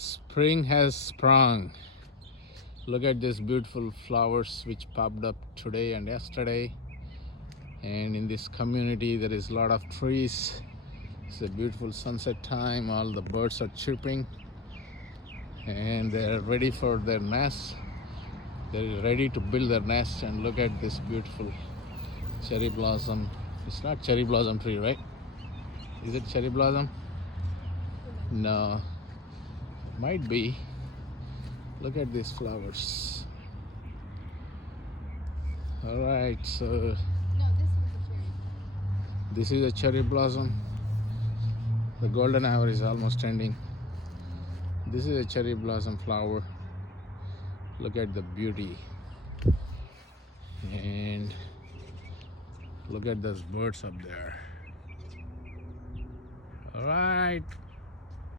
Spring has sprung. Look at these beautiful flowers which popped up today and yesterday. And in this community there is a lot of trees. It's a beautiful sunset time. All the birds are chirping and they're ready for their nest. They're ready to build their nest. And look at this beautiful cherry blossom. It's not cherry blossom tree, right? Is it cherry blossom? No, might be. Look at these flowers. All right, so No, this is a cherry blossom. The golden hour is almost ending. This is a cherry blossom flower. Look at the beauty. And look at those birds up there. All right.